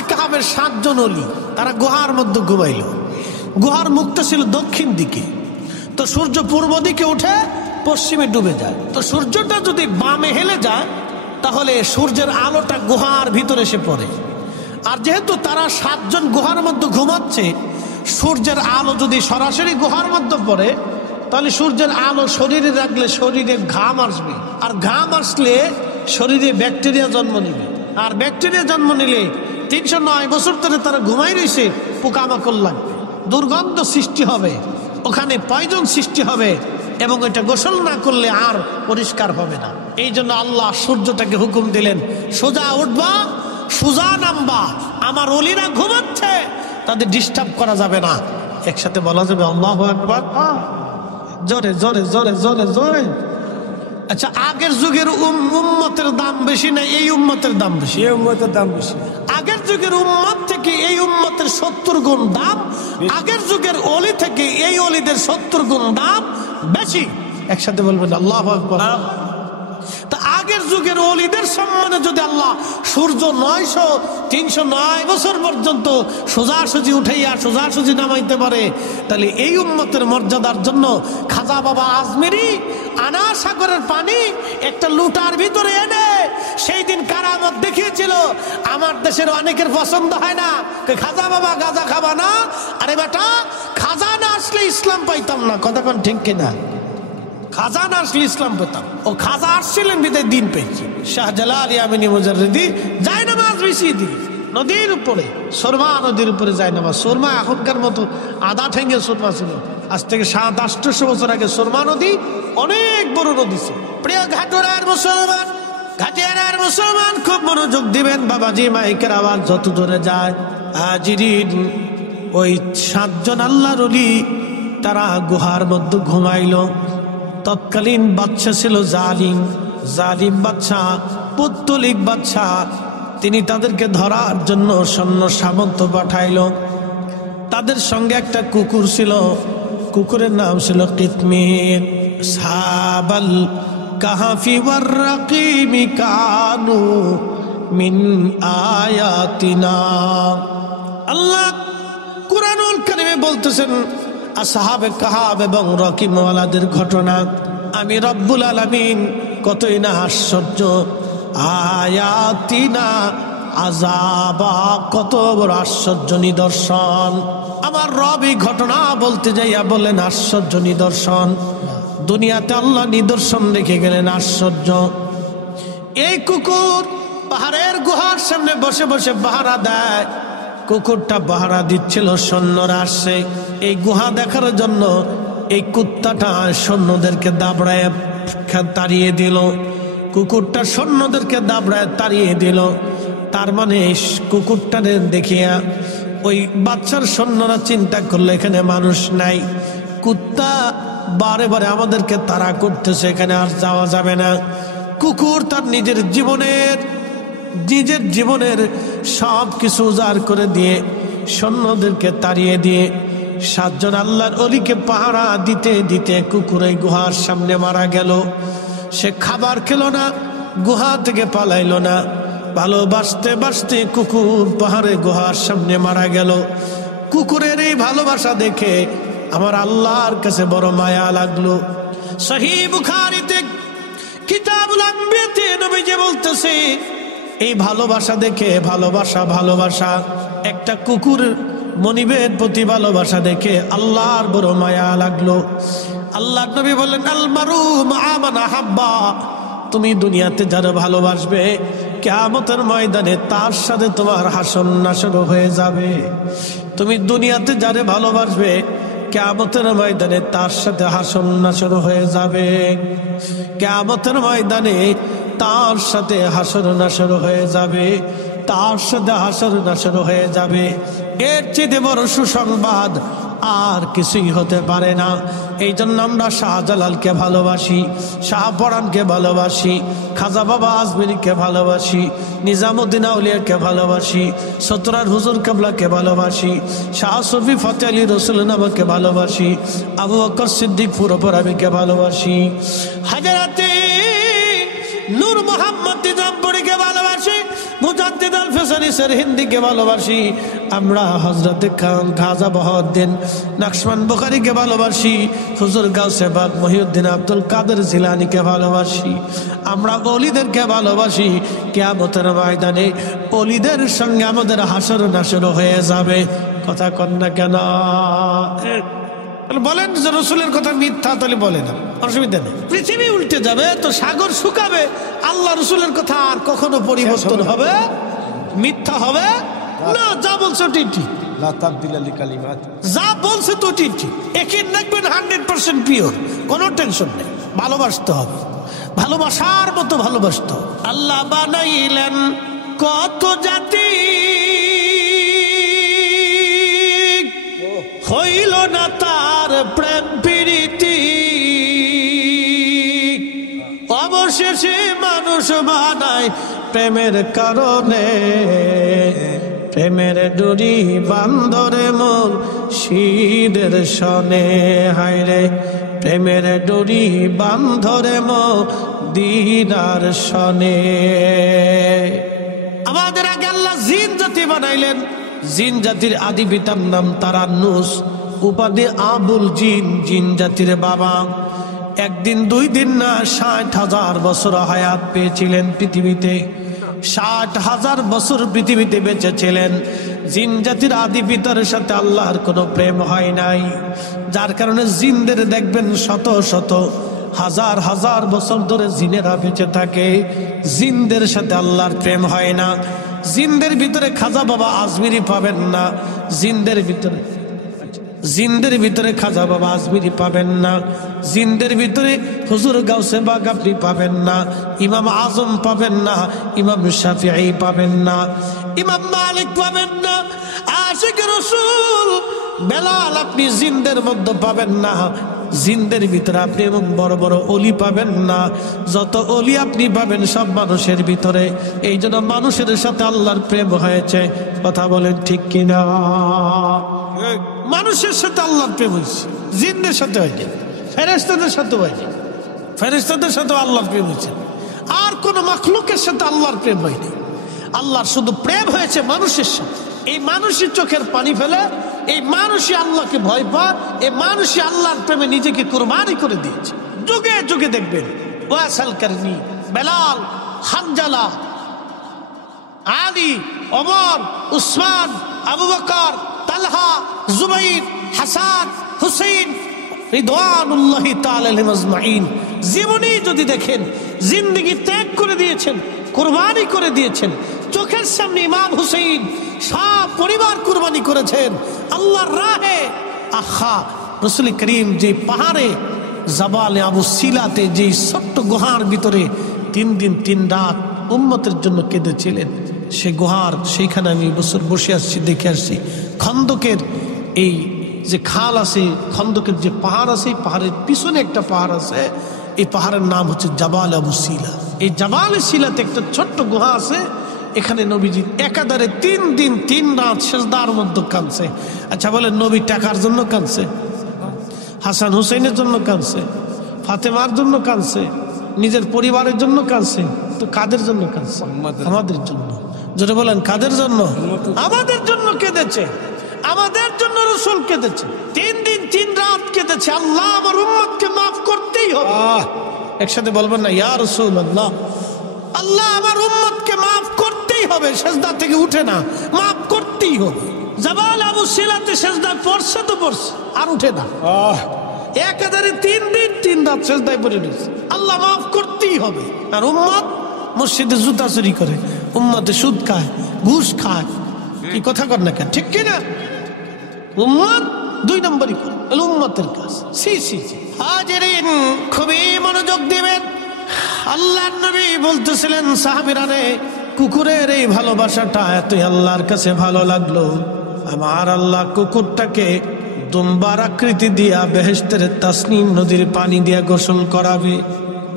আসহাবে কাহাবের 7 জন ওলি, তারা গুহার মধ্যে ঘুমাইল। গুহার মুখটা ছিল দক্ষিণ দিকে, তো সূর্য পূর্ব দিকে উঠে পশ্চিমে ডুবে যায়। তো সূর্যটা যদি বামে হেলে যায় তাহলে সূর্যের আলোটা গুহার ভিতরে এসে পড়ে। আর যেহেতু তারা 7 জন গুহার মধ্যে ঘুমাচ্ছে, সূর্যের আলো যদি সরাসরি গুহার মধ্যে পড়ে তাহলে সূর্যের আলো শরীরে রাখলে শরীরে ঘাম আসবে, আর ঘাম আসলে শরীরে ব্যাকটেরিয়া জন্ম নিবে, আর ব্যাকটেরিয়া জন্ম নিলে 309 বছর ধরে তারা ঘুমাই রয়েছে, পোকামাকড় লাগবে, দুর্গন্ধ সৃষ্টি হবে, ওখানে পয়জন সৃষ্টি হবে, এবং এটা গোসল না করলে আর পরিষ্কার হবে না। এই জন্য আল্লাহ সূর্যটাকে হুকুম দিলেন, সোজা উঠবা, সোজা নামবা, আমার ওলিরা ঘুমাচ্ছে, তাদের ডিস্টার্ব করা যাবে না। একসাথে বলা যাবে আল্লাহু আকবার, জোরে জোরে জোরে জোরে জোরে। আচ্ছা, আগের যুগের উম্মতের দাম বেশি না এই উম্মতের দাম বেশি? এই উম্মতের দাম বেশি। আগের যুগের উম্মত থেকে এই উম্মতের 70 গুণ দাম, আগের যুগের ওলি থেকে এই ওলিদের 70 গুণ দাম বেশি। একসাথে বলবেন আল্লাহু আকবার। তা আগের যুগের ওলিদের সম্মানে যদি আল্লাহ সূর্য 309 বছর পর্যন্ত সোজাসুজি উঠাইয়া সোজাসুজি নামাইতে পারে, তাহলে এই উম্মতের মর্যাদার জন্য খাজা বাবা আজমেরি আনা সাগরের পানি একটা লুটার ভিতরে এনে সেই দিন কারামত দেখিয়েছিল। আমার দেশের অনেকের পছন্দ হয় না, খাজা বাবা গাঁজা খাবা না, আরে বেটা খাজা না আসলে ইসলাম পাইতাম না, কতক্ষণ ঠিক কিনা? খাজা না আসলে ইসলাম পেতাম, ও খাজা আসছিলেন বিদায় দিন পেয়েছি। শাহজালাল ইয়ামিনী মুজাররিদি জায়নামাজ বিছিয়ে দিয়ে নদীর উপরে, সুরমা নদীর উপরে জায়নামাজ। সুরমা এখনকার মতো আধা ঠেঙ্গে সুরমা ছিল, আজ থেকে 700-800 বছর আগে সুরমা নদী অনেক বড় নদী ছিল। প্রিয় ঘাটুরার মুসলমান, ঘাটিয়ারার মুসলমান, খুব মনোযোগ দিবেন বাবাজি, মাইকের আওয়াজ যত দূরে যায়। হাজিরিন, ওই 7 জন আল্লাহর ওলি তারা গুহার মধ্যে ঘুমাইল। তৎকালীন বাদশা ছিল জালিম বাদশা, পৌত্তলিক বাদশা। তিনি তাদেরকে ধরার জন্য সৈন্য সামন্ত পাঠাইল। তাদের সঙ্গে একটা কুকুর ছিল, কুকুরের নাম ছিল কিতমির। সাবাল কাহাফি ওয়ার রাকিমি কানু মিন আয়াতিনা। আল্লাহ কুরআনুল কারীমে বলতেছেন আসহাবে কাহাব এবং রকিম ওয়ালাদের ঘটনা। আমি রব্বুল আলামিন কতই না আশ্চর্য, আয়াতিনা আযাবা, কত বড় আশ্চর্য নিদর্শন। আমার রব এই ঘটনা বলতে যাইয়া বলেন আশ্চর্য নিদর্শন। দুনিয়াতে আল্লাহ নিদর্শন রেখে গেলেন আশ্চর্য। এই কুকুর পাহাড়ের গুহার সামনে বসে বসে পাহারা দেয়। কুকুরটা পাহারা দিচ্ছিল, সৈন্যরা আসছে এই গুহা দেখার জন্য। এই কুত্তাটা সৈন্যদেরকে দাবড়ায় তাড়িয়ে দিল, কুকুরটা সৈন্যদেরকে দাবড়ায় তাড়িয়ে দিল। তার মানে কুকুরটারে দেখিয়া ওই বাচ্চার সৈন্যরা চিন্তা করলো এখানে মানুষ নাই, কুত্তা বারে বারে আমাদেরকে তাড়া করতেছে, এখানে আর যাওয়া যাবে না। কুকুর তার নিজের জীবনের সব কিছু উজাড় করে দিয়ে সৈন্যদেরকে তাড়িয়ে দিয়ে 7 জন আল্লাহর ওলিকে পাহারা দিতে দিতে কুকুর এই গুহার সামনে মারা গেল। সে খাবার খেলো না, গুহা থেকে পালাইলো না, ভালোবাসতে বাসতে কুকুর পাহাড়ে গুহার সামনে মারা গেল। কুকুরের এই ভালোবাসা দেখে আমার আল্লাহর কাছে বড় মায়া লাগলো। সহিহ বুখারীতে কিতাবুল আম্বিয়াতে নবীজি বলতেছে এই ভালোবাসা দেখে, ভালোবাসা একটা কুকুর মনিবের প্রতি ভালোবাসা দেখে আল্লাহর বড় মায়া লাগলো। আল্লাহ নবী বললেন আল মারু মা মান আহাব্বা, তুমি দুনিয়াতে যারা ভালোবাসবে কিয়ামতের ময়দানে তার সাথে তোমার হাসর নাসর হয়ে যাবে। তুমি দুনিয়াতে যারা ভালোবাসবে কিয়ামতের ময়দানে তার সাথে হাসর নাসর হয়ে যাবে। কিয়ামতের ময়দানে তার সাথে হাসর নাসর হয়ে যাবে, তার সাথে হাসর নাসর হয়ে যাবে। এর চেয়ে বড় সুসংবাদ আর কিছুই হতে পারে না। এই জন্য আমরা শাহজালালকে ভালোবাসি, শাহপরানকে ভালোবাসি, খাজা বাবা আজমিরিকে ভালোবাসি, নিজামুদ্দিন আউলিয়াকে ভালোবাসি, সতরার হুজুর কেবলাকে ভালোবাসি, শাহ সুফি ফতে আলী রসুল নামকে ভালোবাসি, আবু বকর সিদ্দিক পুরোপরামীকে ভালোবাসি, হাজারাতে নূর মোহাম্মদ নিজামপুরীকে ভালোবাসি, মুজাদ্দিদ আল ফেসারিসের হিন্দিকে ভালোবাসি, আমরা হযরত খাজা বহাউদ্দিন নকশবন্দ বুখারীকে ভালোবাসি, হুজুর গাউসে পাক মহিউদ্দিন আব্দুল কাদের জিলানীকে ভালোবাসি, আমরা ওলিদেরকে ভালোবাসি। কিয়ামতের ময়দানে ওলিদের সঙ্গে আমাদের হাসর নাসর হয়ে যাবে। কথা কন না কেন? বলেন যে রসুলের কথা মিথ্যা, তাহলে বলে না, অসুবিধা নেই। পৃথিবী উল্টে যাবে তো সাগর শুকাবে, আল্লাহ রসুলের কথা আর কখনো পরিবর্তন হবে? মিথ্যা হবে না। যা বলছো ঠিক ঠিক, যা বলছে তো ঠিক ঠিক। একে দেখবেন 100% পিওর, কোনো টেনশন নেই। ভালোবাসতে হবে, ভালোবাসার মতো ভালোবাসতে হবে। আল্লাহ বানাইলেন কত জাতি, হইল না তার প্রেম প্রীতি, অবশেষে মানুষ বানায় প্রেমের কারণে, প্রেমের ডুরি বান্ধরে মন শীদের সনে। হায়রে প্রেমের ডুরি বান্ধরে মদিনার সনে। আমাদের আগে আল্লাহ জিন জাতি বানাইলেন। জিন জাতির আদি পিতার নাম তারান্নুস, উপাধি আবুল জিন, জিন জাতির বাবা। একদিন দুই দিন না 60,000 বছর হায়াত পেয়েছিলেন পৃথিবীতে। 60,000 বছর পৃথিবীতে বেঁচে ছিলেন। জিন জাতির আদি পিতার সাথে আল্লাহর কোনো প্রেম হয় নাই, যার কারণে জিনদের দেখবেন শত শত হাজার হাজার বছর ধরে জিনেরা বেঁচে থাকে। জিনদের সাথে আল্লাহর প্রেম হয় না। জিনদের ভিতরে খাজা বাবা আজমিরি পাবেন না, জিনদের ভিতরে খাজা বাবা আজমিরি পাবেন না, জিনদের ভিতরে হুজুর গাউসে পাক আপনি পাবেন না, ইমাম আজম পাবেন না, ইমাম শাফিঈ পাবেন না, ইমাম মালিক পাবেন না, আশিক রাসূল বেলাল আপনি জিনদের মধ্যে পাবেন না। জিনদের ভিতরে আপনি এবং বড় বড় অলি পাবেন না। যত অলি আপনি পাবেন সব মানুষের ভিতরে। এই জন্য মানুষের সাথে আল্লাহর প্রেম হয়েছে। কথা বলেন ঠিক কিনা? মানুষের সাথে আল্লাহর প্রেম হয়েছে, জিনদের সাথে হয়নি, ফেরেশতাদের সাথে হয়নি। ফেরেশতাদের সাথে আল্লাহর প্রেম হয়েছে, আর কোন মাখলুকের সাথে আল্লাহর প্রেম হয়নি। আল্লাহর শুধু প্রেম হয়েছে মানুষের সাথে। এই মানুষই চোখের পানি ফেলে, এই মানুষই আল্লাহকে ভয় পায়, এই মানুষই আল্লাহর প্রেমে নিজেকে কুরবানি করে দিয়েছে। যুগে যুগে দেখবেন ওয়াসাল কারনি, বেলাল, হানজালা, আলী, ওমর, উসমান, আবু বকর, তালহা, জুবাইর, হাসান, হুসাইন রিদওয়ানুল্লাহি তাআলা আলাইহিম আজমাইন জীবনী যদি দেখেন, জিন্দেগি ত্যাগ করে দিয়েছেন, কুরবানি করে দিয়েছেন। চোখের সামনে ইমাম হুসাইন সব পরিবার কুরবানি করেছেন আল্লাহর রাহে। আহা, রাসূল করিম যে পাহাড়ে জাবালে আবু সিলাতে, যে ছোট্ট গুহার ভিতরে 3 দিন 3 রাত উম্মতের জন্য কেঁদেছিলেন, সে গুহার সেইখানে আমি বছর বসে আসছি, দেখে আসছি। খন্দকের এই যে খাল আছে, খন্দকের যে পাহাড় আছে, পাহাড়ের পিছনে একটা পাহাড় আছে, এই পাহাড়ের নাম হচ্ছে জাবাল আবু সিলা। এই জাবাল সিলাতে একটা ছোট্ট গুহা আছে, এখানে নবীজি একাধারে 3 দিন 3 রাত সিজদার মধ্যে কাঁদছে। আচ্ছা বলেন, নবী টাকার জন্য কাঁদছে? হাসান হুসাইনের জন্য কাঁদছে? ফাতেমার জন্য কাঁদছে? নিজের পরিবারের জন্য কাঁদছে? তো কাদের জন্য কাঁদছে? আমাদের জন্য। যেটা বলেন কাদের জন্য? আমাদের জন্য কেঁদেছে, আমাদের জন্য রাসূল কেঁদেছে। 3 দিন 3 রাত কেঁদেছে। আল্লাহ আমার উম্মতকে মাফ করতেই হবে। একসাথে বলবেন না, ইয়া রাসূলুল্লাহ, আল্লাহ আমার উম্মতকে মাফ করতেই হবে। সিজদা থেকে উঠে না, মাফ করতেই হবে। জাবাল আবু সিলাতে সিজদা পড়ছে তো পড়ছে, আর উঠে না। একাধারে 3 দিন 3 রাত সিজদায় পড়ে রয়েছে। আল্লাহ মাফ করতেই হবে। আর উম্মত মসজিদে জুতা চুরি করে, উম্মতে সুদ খায়, ঘুষ খায়, কি কথা কর না কেন? ঠিক কিনা? উম্মত 2 নম্বরই করে উম্মতের কাজ। সি সি সি হাজিরিন, খুবই মনোযোগ দিবেন। আল্লাহর নবী বলতেছিলেন, সাহাবীরা রে, কুকুরের এই ভালোবাসাটা এতই আল্লাহর কাছে ভালো লাগলো, আমার আল্লাহ কুকুরটাকে দুম্বার আকৃতি দিয়া বেহেশতের তাসনিম নদীর পানি দিয়া গোসল করাবে।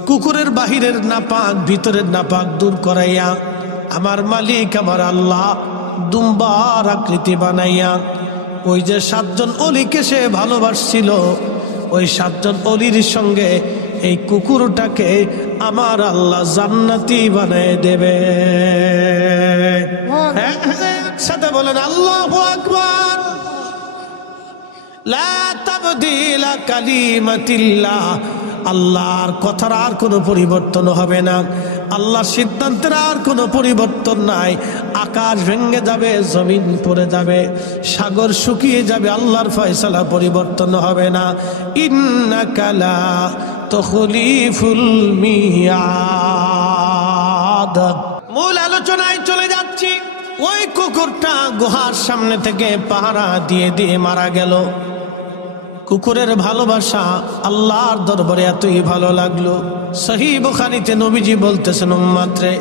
কুকুরের বাহিরের নাপাক ভিতরের নাপাক দূর করাইয়া আমার মালিক আমার আল্লাহ দুম্বার আকৃতি বানাইয়া ওই যে 7 জন অলিকে সে ভালোবাসছিল, ওই 7 জন অলির সঙ্গে এই কুকুরটাকে আমার আল্লাহ জান্নাতি বানিয়ে দেবে। সাথে বলেন আল্লাহু আকবার। লা তাবদীলা কালিমাতিল্লাহ, আল্লাহর কথার আর কোনো পরিবর্তন হবে না, আল্লাহর সিদ্ধান্তের আর কোনো পরিবর্তন নাই। আকাশ ভেঙে যাবে, জমিন পড়ে যাবে, সাগর শুকিয়ে যাবে, আল্লাহর ফয়সালা পরিবর্তন হবে না। ইন্নাকা লা তুখলিফুল মিয়াদ। মূল আলোচনায় চলে যাচ্ছি। ওই কুকুরটা গুহার সামনে থেকে পাহারা দিয়ে দিয়ে মারা গেল। কুকুরের ভালোবাসা আল্লাহর দরবারে এতই ভালো লাগলো, সহিহ বুখারীতে নবীজি বলতেছেন, উম্মতরে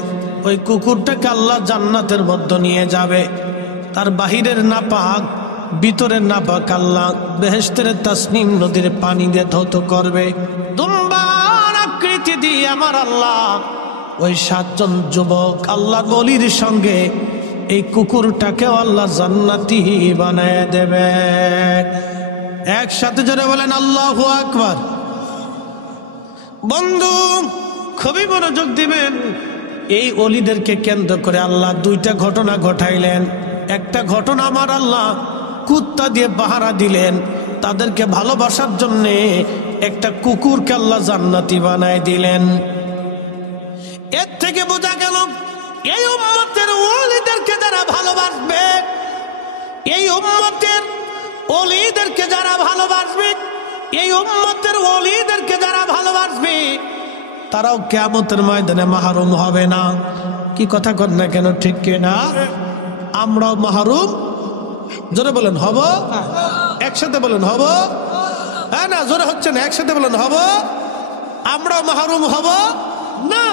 ওই কুকুরটাকে আল্লাহ জান্নাতের মধ্যে নিয়ে যাবে। তার বাহিরের নাপাক, ভিতরের নাপাক আল্লাহ বেহেশতের তাসনিম নদীর পানি দিয়ে ধৌত করবে। দুম্বার আকৃতি দিয়ে আমার আল্লাহ ওই 7 জন যুবক আল্লাহর ওলির সঙ্গে এই কুকুরটাকেও আল্লাহ জান্নাতি বানায় দেবে। একসাথে জোরে বলেন আল্লাহু আকবার। বন্ধু খুবই মনোযোগ দিবেন। এই ওলিদেরকে কেন্দ্র করে আল্লাহ 2টা ঘটনা ঘটাইলেন। একটা ঘটনা আমার আল্লাহ কুত্তা দিয়ে পাহারা দিলেন, তাদেরকে ভালোবাসার জন্য একটা কুকুরকে আল্লাহ জান্নাতি বানায় দিলেন। এর থেকে বোঝা গেল এই উম্মতের ওলিদেরকে যারা ভালোবাসবে, এই উম্মতের ওলিদেরকে যারা ভালোবাসবে, এই উম্মতের ওলিদেরকে যারা ভালোবাসবে, তারাও কিয়ামতের ময়দানে মাহরুম হবে না। কি কথা কর না কেন, ঠিক কিনা? আমরাও মাহরুম, জোরে বলেন হব। একসাথে বলেন হব। হ্যাঁ না, জোরে হচ্ছে না, একসাথে বলেন হব। আমরাও মাহরুম হব না।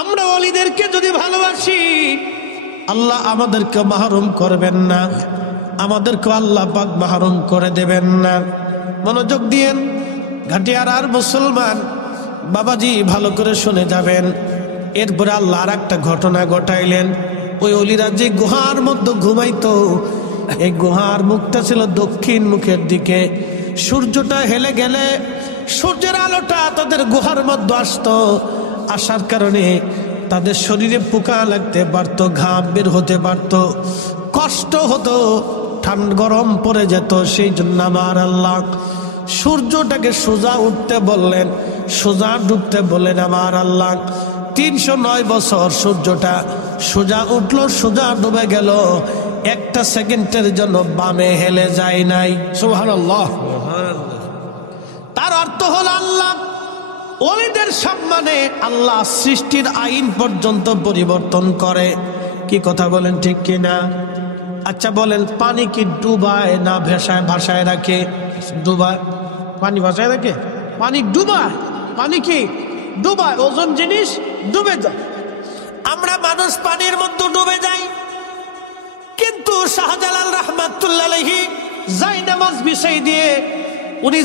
আমরা ওলিদেরকে যদি ভালোবাসি, আল্লাহ আমাদেরকে মাহরুম করবেন না, আমাদেরকে আল্লাহ পাক মাহরুম করে দেবেন না। মনোযোগ দিয়েন ঘাটিয়ার আর মুসলমান বাবাজি, ভালো করে শুনে যাবেন। এরপরে আল্লাহ আর একটা ঘটনা ঘটাইলেন। ওই অলিরা যে গুহার মধ্যে ঘুমাইতো, এই গুহার মুখটা ছিল দক্ষিণ মুখের দিকে। সূর্যটা হেলে গেলে সূর্যের আলোটা তাদের গুহার মধ্যে আসতো, আসার কারণে তাদের শরীরে পোকা লাগতে পারতো, ঘাম বের হতে পারতো, কষ্ট হতো, ঠান্ডা গরম পড়ে যেত। সেই জন্য আমার আল্লাহ সূর্যটাকে সোজা উঠতে বললেন, সোজা ডুবতে বললেন। আমার আল্লাহ 309 বছর সূর্যটা সোজা উঠলো, সোজা ডুবে গেল, একটা সেকেন্ডের জন্য বামে হেলে যায় নাই। সুবহানাল্লাহ। তার অর্থ হলো আল্লাহ ওলিদের সম্মানে আল্লাহ সৃষ্টির আইন পর্যন্ত পরিবর্তন করে। কি কথা বলেন, ঠিক কিনা? আচ্ছা বলেন, পানি কি ডুবায় না ভাসায় রাখে? ডুবায়। পানি ভাসায় রাখে? পানি ডুবায়। পানি কি ডুবায়? ওজন জিনিস ডুবে যায়। আমরা মানুষ পানির মধ্যে ডুবে যাই, কিন্তু শাহজালাল রাহমাতুল্লাহ আলাইহি জায়নামাজ বিছাই দিয়ে উনি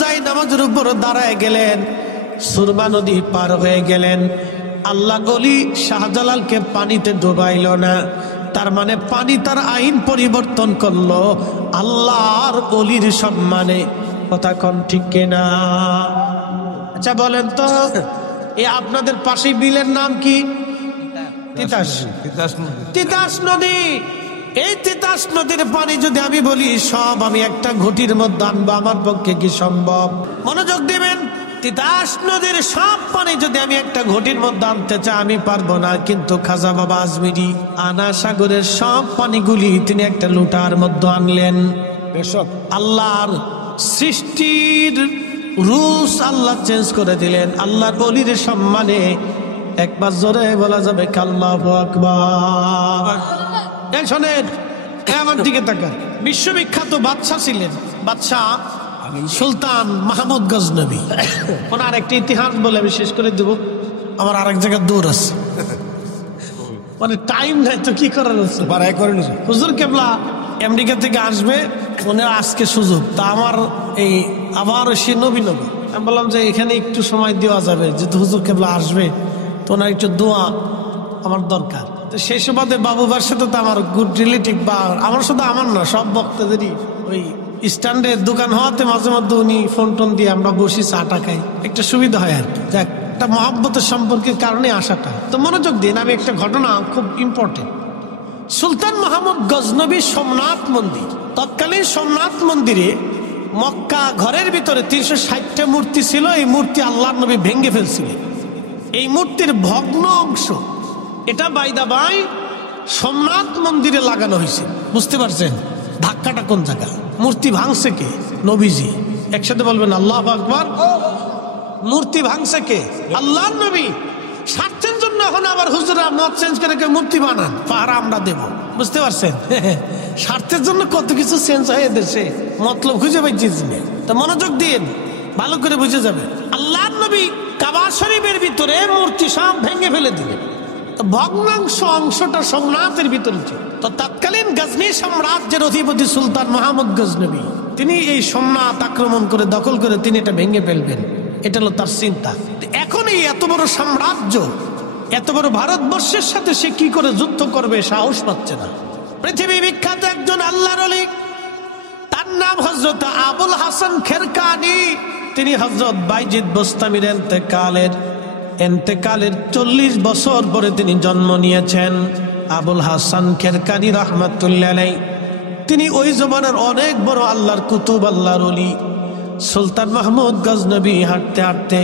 জায়নামাজের উপর দাঁড়ায় গেলেন, সুরমা নদী পার হয়ে গেলেন। আল্লাহ গলি শাহজালালকে পানিতে ডুবাইল না। তার মানে পানি তার আইন পরিবর্তন করলো আল্লাহর গলির সম্মানে। কথা কোন ঠিক কিনা? আচ্ছা বলেন তো, এই আপনাদের পাশে বিলের নাম কি? তিতাস নদী। এই তিতাস নদীর পানি যদি আমি বলি সব আমি একটা ঘটির মধ্যে আনবো, আমার পক্ষে কি সম্ভব? মনোযোগ দিবেন। তিতাস নদীর সব পানি যদি আমি একটা ঘটির মধ্যে আনতে চাই, আমি পারবো না। কিন্তু খাজা বাবা আজমিরি আনা সাগরের সব পানিগুলি তিনি একটা লুটার মধ্যে আনলেন। আল্লাহর সৃষ্টির রুলস আল্লাহ চেঞ্জ করে দিলেন আল্লাহর ওলির সম্মানে। একবার জোরে বলা যাবে আল্লাহু আকবার। শোনেন, আমার দিকে তাকান। বিশ্ববিখ্যাত বাদশা ছিলেন, বাদশাহ সুলতান মাহমুদ গজনবী। ওনার একটা ইতিহাস বলে আমি শেষ করে দেব, আমার আরেক জায়গায় দূর আছে, মানে টাইম নাই তো কি করার আছে। হুজুর কেবলা আমেরিকা থেকে আসবে, ওনার আজকে সুযোগ। তা আমার এই আবার সে নবী আমি বললাম যে এখানে একটু সময় দেওয়া যাবে, যেহেতু হুজুর কেবলা আসবে, তো ওনার একটু দোয়া আমার দরকার। তো সেই সুবাদে বাবুবার সাথে তো আমার গুড রিলেটিভ, বা আমার শুধু আমার না, সব বক্তাদেরই ওই স্ট্যান্ডের দোকান হওয়াতে মাঝে মধ্যে উনি ফোন টোন দিয়ে আমরা বসি চাটা খাই, একটা সুবিধা হয় আর কি। যাক, একটা মহব্বতের সম্পর্কের কারণে আসাটা। তো মনোযোগ দিন, আমি একটা ঘটনা খুব ইম্পর্টেন্ট। সুলতান মাহমুদ গজনবী সোমনাথ মন্দির, তৎকালীন সোমনাথ মন্দিরে মক্কা ঘরের ভিতরে 360টা মূর্তি ছিল। এই মূর্তি আল্লাহর নবী ভেঙে ফেলছিলেন। এই মূর্তির ভগ্ন অংশ এটা বাইদা বাই সোমনাথ মন্দিরে লাগানো হয়েছে। বুঝতে পারছেন ধাক্কাটা কোন জায়গা? মূর্তি ভাঙছে কে? নবীজি। একসাথে বলবেন আল্লাহু আকবার। মূর্তি ভাঙছে কে? আল্লাহর নবী। স্বার্থের জন্য এখন আবার হুজুরা মত চেঞ্জ করে মূর্তি বানান, পাহারা আমরা দেব। বুঝতে পারছেন স্বার্থের জন্য কত কিছু চেঞ্জ হয়ে দেশে, মতলব খুঁজে পাইছিস না। তো মনোযোগ দিন, ভালো করে বুঝে যাবে। আল্লাহর নবী কাবা শরীফের ভিতরে মূর্তি সব ভেঙে ফেলে দিলেন। ভগ্নাংশ অংশটা সোমনাথের ভিতরে ছিল। তো তৎকালীন গজনী সাম্রাজ্যের অধিপতি সুলতান মাহমুদ গজনবী তিনি এই সোমনাথ আক্রমণ করে দখল করে তিনি এটা ভেঙে ফেলবেন, এটা হলো তার চিন্তা। এখন এই এত বড় সাম্রাজ্য, এত বড় ভারতবর্ষের সাথে সে কি করে যুদ্ধ করবে সাহস পাচ্ছে না। পৃথিবী বিখ্যাত একজন আল্লাহর ওলি, তার নাম হযরত আবুল হাসান খেরকানি। তিনি হযরত বাইজিদ বোস্তামির এন্তেকালের 40 বছর পরে তিনি জন্ম নিয়েছেন। আবুল হাসান খেরকানি রাহমাতুল্লাহ আলাইহি তিনি ওই জমানার অনেক বড় আল্লাহর কুতুব, আল্লাহর ওলি। সুলতান মাহমুদ গজনবী হাঁটতে হাঁটতে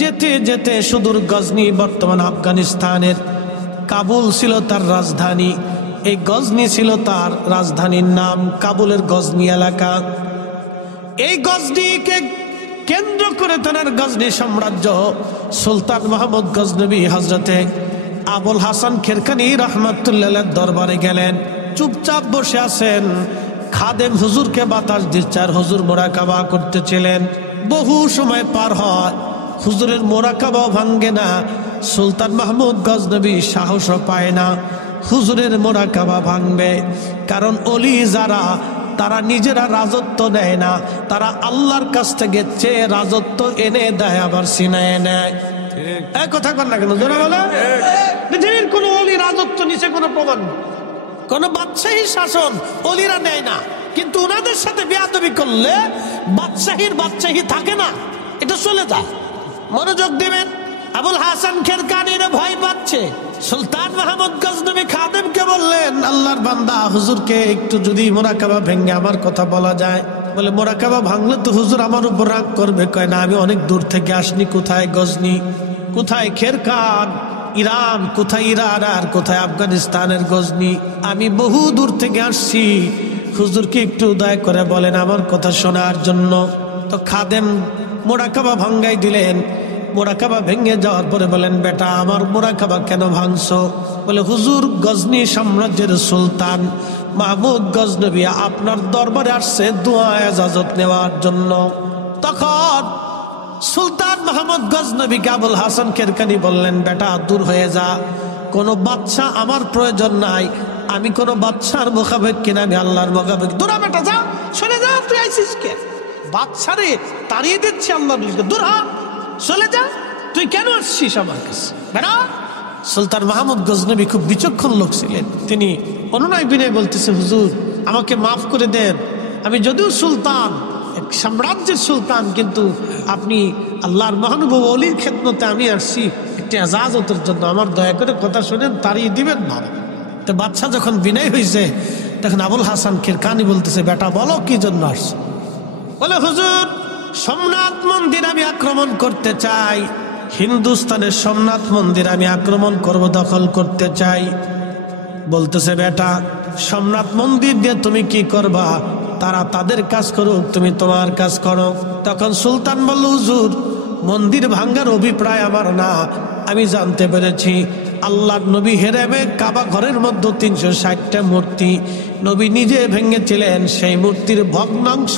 যেতে যেতে সুদূর গজনি, বর্তমান আফগানিস্তানের কাবুল ছিল তার রাজধানী। এই গজনি ছিল তার রাজধানীর নাম, কাবুলের গজনি এলাকা। এই গজনিকে কেন্দ্র করে তার গজনি সাম্রাজ্য। সুলতান মাহমুদ গজনবী হযরতে আবুল হাসান খেরকানি রাহমাতুল্লাহ দরবারে গেলেন। চুপচাপ বসে আছেন, খাদেম হুজুরকে বাতাস দিচ্ছে আর হুজুর মোরাকাবা করতেছিলেন। বহু সময় পার হয়, হুজুরের মোরাকাবা ভাঙ্গে না। সুলতান মাহমুদ গজনবী সাহসও পায় না হুজুরের মোরাকাবা ভাঙবে। কারণ ওলি যারা, তারা নিজেরা রাজত্ব নেয় না, তারা আল্লাহর কাছ থেকে চেয়ে রাজত্ব এনে দেয়, আবার ছিনায় নেয়। এই কথা কর না কেন জোরে বলো। পৃথিবীর কোন ওলি রাজত্ব নিচে কোনো প্রমাণ নেই, কোন বাদশাহী শাসন ওলিরা নেয় না। কিন্তু ওনাদের সাথে বেয়াদবি করলে বাদশাহী থাকে না, এটা চলে যায়। মনোযোগ দিবেন। আবুল হাসান খেরকানিরা ভয় পাচ্ছে। সুলতান মাহমুদ গজনবী খাদেমকে বললেন, আল্লাহর বান্দা হুজুরকে একটু যদি মোরাকাবা ভেঙে আমার কথা বলা যায়। বলে মোরাকাবা ভাঙলে তো হুজুর আমার উপর রাগ করবে। কয় না, আমি অনেক দূর থেকে আসনি। কোথায় গজনি, কোথায় খেরকান, ইরান, কোথায় ইরান আর কোথায় আফগানিস্তানের গজনি, আমি বহু দূর থেকে আসছি। হুজুরকে একটু দয়া করে বলেন আমার কথা শোনার জন্য। তো খাদেম মোরাকাবা ভাঙ্গাই দিলেন। মোরাকাবা ভেঙে যাওয়ার পরে বলেন, বেটা আমার মোরাকাবা কেন ভাঙছো? বলে হুজুর, গজনি সাম্রাজ্যের সুলতান মাহমুদ গজনবী আপনার দরবারে আসছে দোয়া ইজাজত নেওয়ার জন্য। তখন সুলতান মাহমুদ গজনবীকে আবুল হাসান খেরকানি বললেন, বেটা দূর হয়ে যা, কোনো বাদশা আমার প্রয়োজন নাই। আমি কোনো বাদশার মোকাবেক কিনা, আমি আল্লাহর মোকাবেক। দূরা বেটা যা, চলে যা, তুই আইসিস কে? বাদশারে তাড়িয়ে দিচ্ছে আল্লাহ, দূর হ, চলে যা, তুই কেন আসছিস আমার কাছে বেটা? সুলতান মাহমুদ গজনবী খুব বিচক্ষণ লোক ছিলেন। তিনি অনুনয় বিনয় বলতেছে, হুজুর আমাকে মাফ করে দেন, আমি যদিও সুলতান, এক সাম্রাজ্যের সুলতান, কিন্তু আপনি আল্লাহর মহানুভব ওলির খেদমতে আমি আসছি একটি এজাজতের জন্য, আমার দয়া করে কথা শুনেন, তাড়িয়ে দিবেন না। তো বাদশা যখন বিনয় হয়েছে, তখন আবুল হাসান খেরকানি বলতেছে, বেটা বলো কি জন্য আসছো? বলে হুজুর, সোমনাথ মন্দির আমি আক্রমণ করতে চাই। হিন্দুস্তানের সোমনাথ মন্দির আমি আক্রমণ করব, দখল করতে চাই। বলতেছে, বেটা সোমনাথ মন্দির দিয়ে তুমি কি করবা? তারা তাদের কাজ করুক, তুমি তোমার কাজ করো। তখন সুলতান বলল, হুজুর মন্দির ভাঙ্গার অভিপ্রায় আমার না, আমি জানতে পেরেছি আল্লাহর নবী হেরেমে কাবা ঘরের মধ্যে 360টা মূর্তি নবী নিজে ভেঙেছিলেন। সেই মূর্তির ভগ্নাংশ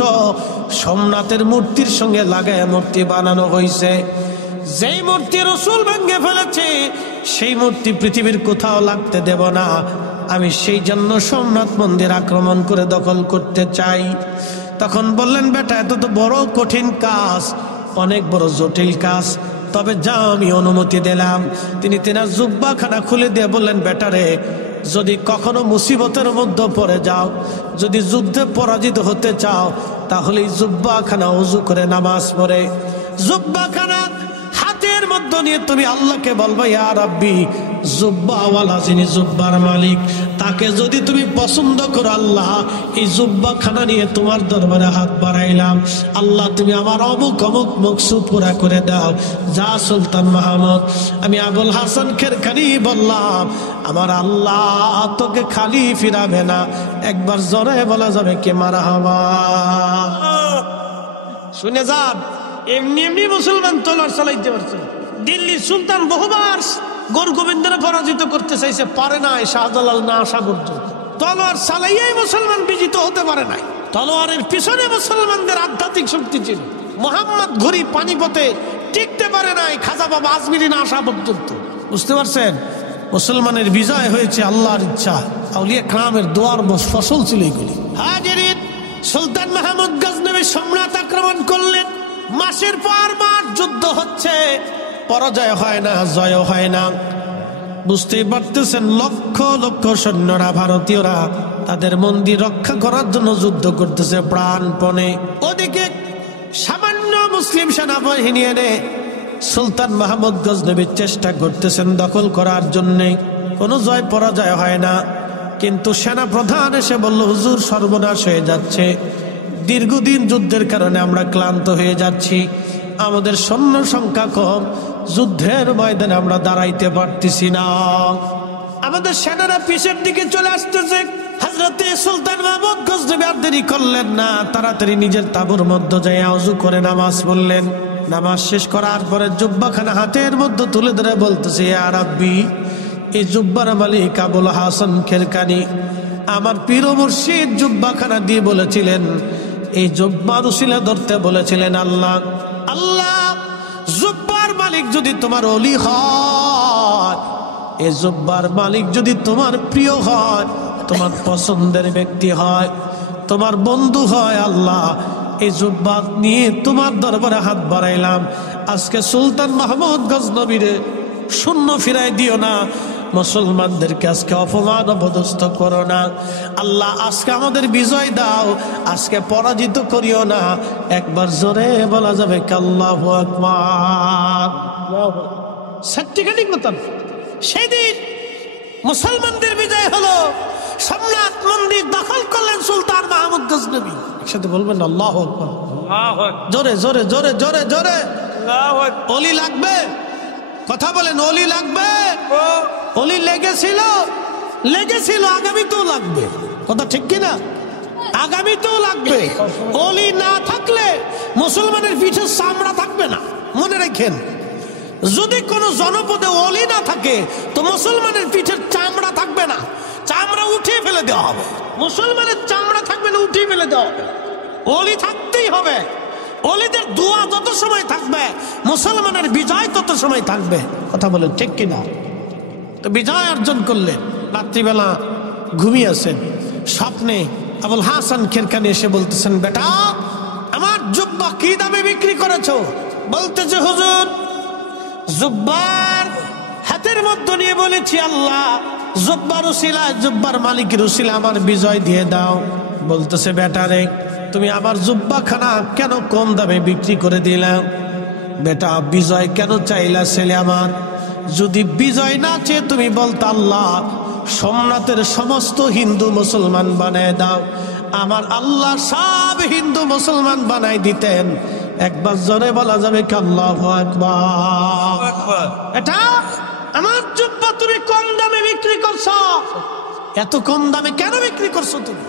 সোমনাথের মূর্তির সঙ্গে লাগায় মূর্তি বানানো হয়েছে। যেই মূর্তি রাসূল ভেঙে ফেলেছে সেই মূর্তি পৃথিবীর কোথাও লাগতে দেব না। আমি সেই জন্য সোমনাথ মন্দির আক্রমণ করে দখল করতে চাই। তখন বললেন, বেটা এত তো বড় কঠিন কাজ, অনেক বড় জটিল কাজ, তবে যাও আমি অনুমতি দিলাম। তিনি তেনার জুব্বাখানা খুলে দিয়ে বললেন, বেটারে যদি কখনো মুসিবতের মধ্যে পড়ে যাও, যদি যুদ্ধে পরাজিত হতে চাও, তাহলে এই জুব্বাখানা ওযু করে নামাজ পড়ে জুব্বাখানা হাতের মধ্যে নিয়ে তুমি আল্লাহকে বলবা, ইয়া রাব্বি, জুব্বাওয়ালা যিনি জুব্বার মালিক, তাকে যদি তুমি পছন্দ করো আল্লাহ, এই জুব্বাখানা নিয়ে তোমার দরবারে হাত বাড়াইলাম, আল্লাহ তুমি আমার অমুক অমুক মকসুদ পুরা করে দাও। যা সুলতান মাহমুদ, আমি আবুল হাসান খেরখানি বললাম, আমার আল্লাহ তোকে খালি ফিরাবে না। একবার জোরে বলা যাবে কে মারহাবা? শুনে যান, এমনি এমনি মুসলমান তলোয়ার চালাইতে পারছে। দিল্লির সুলতান বহুবার গোর গোবিন্দরে পরাজিত করতে চাইছে, পারে নাই, শাহজালাল না আসা পর্যন্ত। তলোয়ার চালাইয়াই মুসলমান বিজিত হতে পারে নাই। তলোয়ারের পিছনে মুসলমানদের আধ্যাত্মিক শক্তি ছিল। মোহাম্মদ ঘুরি পানিপথে টিকতে পারে নাই, খাজা বাবা আজমিরি না আসা পর্যন্ত। বুঝতে পারছেন? মুসলমানের বিজয় হয়েছে আল্লাহর ইচ্ছা, আউলিয়া কারামের দোয়ার ফসল ছিল এগুলি। হাজিরিন, সুলতান মাহমুদ গজনবী সম্রাট আক্রমণ করলেন। মাসের পর মাস যুদ্ধ হচ্ছে, পরাজয় হয় না, জয় হয় না। বুঝতেই পারতেছেন, লক্ষ লক্ষ সৈন্যরা, ভারতীয়রা তাদের মন্দির রক্ষা করার জন্য যুদ্ধ করতেছে প্রাণপণে। ওদিকে সামান্য মুসলিম সেনাবাহিনী এনে সুলতান মাহমুদ গজনবীর চেষ্টা করতেছেন দখল করার জন্য। কোনো জয় পরাজয় হয় না। কিন্তু সেনা প্রধান এসে বলল, হুজুর, সর্বনাশ হয়ে যাচ্ছে, দীর্ঘদিন যুদ্ধের কারণে আমরা ক্লান্ত হয়ে যাচ্ছি, আমাদের সৈন্য সংখ্যা কম, যুদ্ধের ময়দানে আমরা দাঁড়াইতে পারতেছি না, আমাদের সেনারা পিছের দিকে চলে আসতেছে। হযরতে সুলতান মাহমুদ গজনবী আর দেরি করলেন না, তাড়াতাড়ি নিজের তাঁবুর মধ্যে যাই ওযু করে নামাজ পড়লেন। নামাজ শেষ করার পরে জুব্বাখানা হাতের মধ্যে তুলে ধরে বলতেছে, ইয়া রাব্বি, এই জুব্বার মালিক আবুল হাসান খেরকানি আমার পীর ও মুর্শিদ জুব্বাখানা দিয়ে বলেছিলেন, এই জুব্বার উসিলা ধরতে বলেছিলেন, আল্লাহ আল্লাহ, জুব্বার মালিক যদি তোমার ওলি হয়, এই জুব্বার মালিক যদি তোমার প্রিয় হয়, তোমার পছন্দের ব্যক্তি হয়, তোমার বন্ধু হয়, আল্লাহ এই জুব্বা নিয়ে তোমার দরবারে হাত বাড়াইলাম। আজকে সুলতান মাহমুদ গজনবীরে শূন্য ফিরাই দিও না, মুসলমানদেরকে আজকে অপমান অপদস্থ করো না আল্লাহ, আজকে আমাদের বিজয় দাও, আজকে পরাজিত করিও না। একবার জোরে বলা যাবে কি আল্লাহু আকবার? সত্যিকারই কথা। সেদিন মুসলমানদের বিজয় হলো, সম্রাট মন্দির দখল করলেন সুলতান মাহমুদ গজনবী। একসাথে বলবেন আল্লাহু আকবার। জোরে জোরে জোরে জোরে জোরে। ওলি লাগবে, কথা বলেন, ওলি লাগবে। ওলি লেগেছিল, লেগেছিল, আগামীতেও লাগবে। কথা ঠিক কিনা? আগামীতেও লাগবে। ওলি না থাকলে মুসলমানের পিঠে চামড়া থাকবে না, মনে রাখেন। যদি কোনো জনপদে ওলি না থাকে তো মুসলমানের পিঠের চামড়া থাকবে না, চামড়া উঠিয়ে ফেলে দেওয়া হবে। মুসলমানের চামড়া থাকবে না, উঠিয়ে ফেলে দেওয়া হবে। ওলি থাকতেই হবে। ওলিদের দোয়া যত সময় থাকবে, মুসলমানের বিজয় তত সময় থাকবে। কথা বলেন ঠিক কিনা? তো বিজয় অর্জন করলেন। রাত্রিবেলা ঘুমিয়েছেন, স্বপ্নে আবুল হাসান খেরকানি এসে বলতেছেন, বেটা, আমার জুব্বা কি দামে বিক্রি করেছো? বলতেছে, হুজুর, জুব্বার হাতের মধ্যে নিয়ে বলেছি, আল্লাহ জুব্বার উসিলা, জুব্বার মালিকের উসিলা আমার বিজয় দিয়ে দাও। বলতেছে, বেটা রে, তুমি আমার জুব্বাখানা কেন কম দামে বিক্রি করে দিলাম? বেটা, বিজয় কেন চাইলা ছেলে আমার? যদি বিজয় না চেয়ে তুমি বলতো, আল্লাহ সোমনাথের সমস্ত হিন্দু মুসলমান বানায় দাও, আমার আল্লাহ সব হিন্দু মুসলমান বানাই দিতেন। একবার জোরে বলা যাবে কি আল্লাহু আকবার? এটা আমার জুব্বা তুমি কম দামে বিক্রি করছো। এত কম দামে কেন বিক্রি করছো তুমি?